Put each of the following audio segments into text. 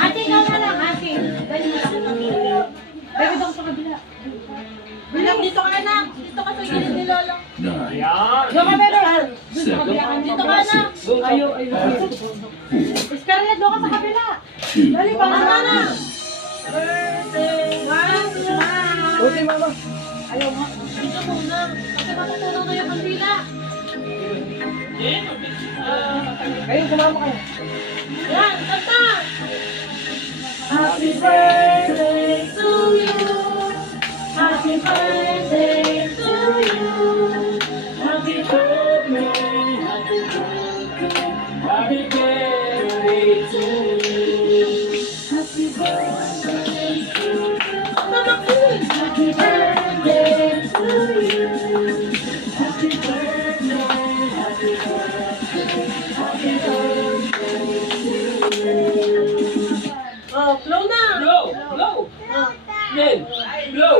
Ate, ikaw na lang, ate. Dali mo lang ito. Bebe, doon sa kabila. Bilang, dito ka na. Dito ka sa gilid ni Lolo. Ayan. Doon ka, bebe. Doon sa kabila. Dito ka na. Ayaw. Scarlett, doon ka sa kabila. Dali, pangalawa na. Birthday. Okay, mama. Ayaw mo. Dito muna. Kasi matutulong na yung kandila. Kayo, sumama kayo. Yan, kanta. Happy birthday to you. Happy birthday to you. Happy birthday, happy birthday, happy birthday to you. Happy birthday to you. Happy birthday to you. Happy birthday, happy birthday, happy birthday to you. Oh, blow na! Blow! Blow! Yan! Blow!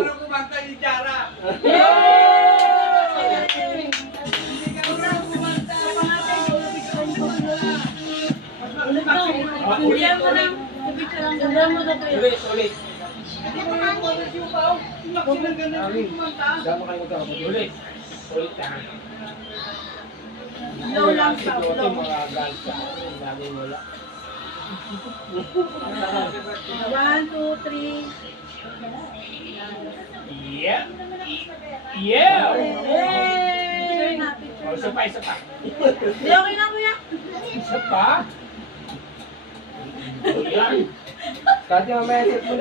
Ulihan mo lang. Ulihan mo na kayo. Ulit, ulit. Sama kayo magkakapag. Ulit. Ulit ka. Blow lang sa Ito blow. mga gal sa akin. Dami wala. 1, 2, 3. Yeah! Yeah! Hey! O, isa pa, isa pa. Hindi, okay na kuya. Isa pa? Yan. Kati, mamaya set mo.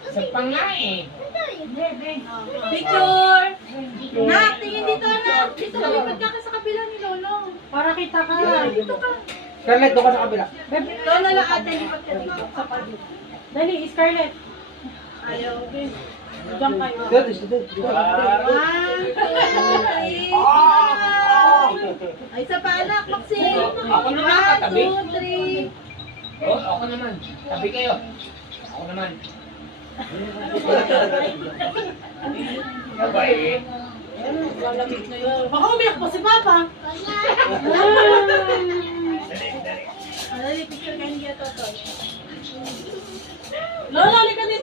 Isa pa nga eh. Picture! Nak, tingin dito na. Dito ka, lipat ka sa kabila ni Lolo. Para kita ka. Dito ka. Scarlett, doon ka sa kabila. Lolo lang ate, lipat ka dito sa kabila. Dali, Scarlett. Ayaw, okay. Diyan kayo. Dito. 1, 2, 3. Ay, isa pa anak, Maxine. Ako naman, katabi. 1, 2, 3. Oh, ako naman. Tabi kayo. Ako naman. Babae. Lalamig na yun. Baka umiyak po si Papa. Dali, dali. Dali, picture kayo niya, Totoy. Lola, halika dito.